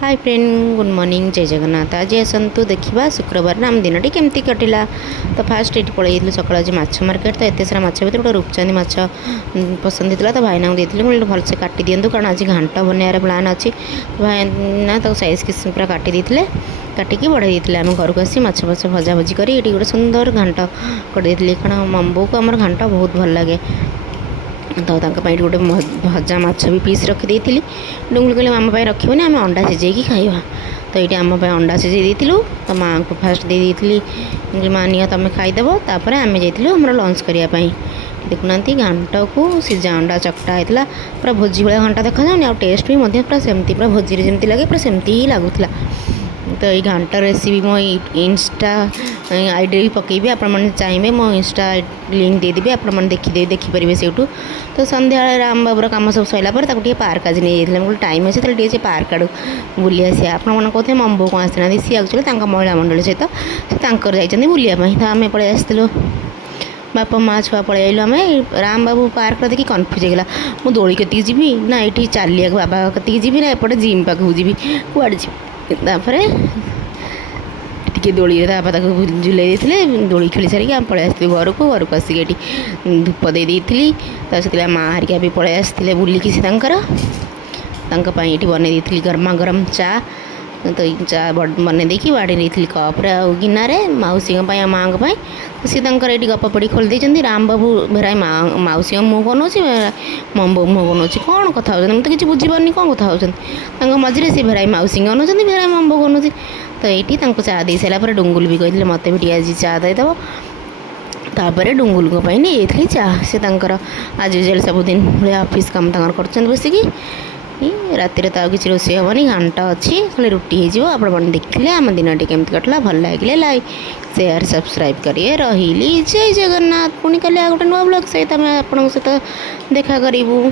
Hi friend good morning जय जगन्नाथ। आज आसतु देखा शुक्रवार आम दिन टी केमती कटिला। तो फास्ट ये पलि सकाल आज माछ मार्केट। तो एत सारा माछ भर गोटे रूपचांदी माछ पसंद होता। तो भाईना देती मुझे भलसे काटी दिंतु कारण आज घाट बनवार प्लान अच्छी। भाईना तो सैज किस पूरा काटी देते काटिकी बढ़ाई देते आम घर को आसी माछ फाछ भजा भजी कर गोटे सुंदर घाट कर कारण मम्बू को आम घाट बहुत भल लगे। तो गोटे भजा माछ भी पीस रखी डुंगुली कहले आम रखी आम अंडा सिझे खाइबा। तो ये आम अंडा सिझे देलु। तो माँ को फास्ट दे दी माँ नि तुम खाईदेव। तापर आम जाइलु आम लंच करने। देखुना घाट को सीझा अंडा चकटा होता पूरा भोजी भाया घंटा देखा जाऊनी। आ टेस्ट भी पूरा सेमती पूरा भोजी जमी लगे पूरा सेमती ही लगुला। तो ये घाट रेसिपी मो इंस्टा आईडी भी पकेबी आपण मैंने चाहिए मो इंस्टा लिंक देदेवी आपण मैंने देखिपारे से। तो संध्या राम बाबूर कम सब सरला पार्क आज नहीं जाइए टाइम अच्छे तो पार्क आड़ बुली आस। आपने कहते मम्बू कौन आसना सी एक्चुअली महिला मंडल सहित जाइए बुलापाई। तो आम पलि आसलु बापा माँ छुआ पलि आइलु। आम राम बाबू पार्क देखिए कन्फ्यूज होगा मु दोली कति जी ना ये चलिया बाबा कति जी ना एपटे जिम पाखक जी कूड़े जी। टी दोली बापा झुलाई देते दोली खेली सारिक आम पलि आसलु घर को आसिक ये धूप दे से माँ हरिका भी पलि आसते बुलिकी से ये बनई दी गरमा गरम चा। तो चा बन देखी बाड़ी नहीं कप्रे गिनारे मौसी माँ सी ये गपपड़ी खोल देती। राम बाबू भेराई मौसी मुँह बनाऊँ मम्बू मुँह बनाऊँ कौन कथा मुझे तो किसी बुझीपारनी कौन कथा होती मझे सी भेराई मौसी बनाऊँ भेराई मम्बू बनाऊँ। तो ये चा दे सारापर डुंगुल भी कहते मत भी आज चा देदेव। तापर डुंगुल को नहीं जाइए चा से आज यूजुआल सबुदिन भाई ऑफिस काम कर बसिकी राति तो किसी रोषे हेनी घाट अच्छी खाली रुटी हो आप देखिले आम दिन टी केमती कटला भल लगे लाइक शेयर सब्सक्राइब करिए रही जय जगन्नाथ। पुणी कल गोटे नुआ ब्लॉग सहित आम आप सहित देखा करूँ।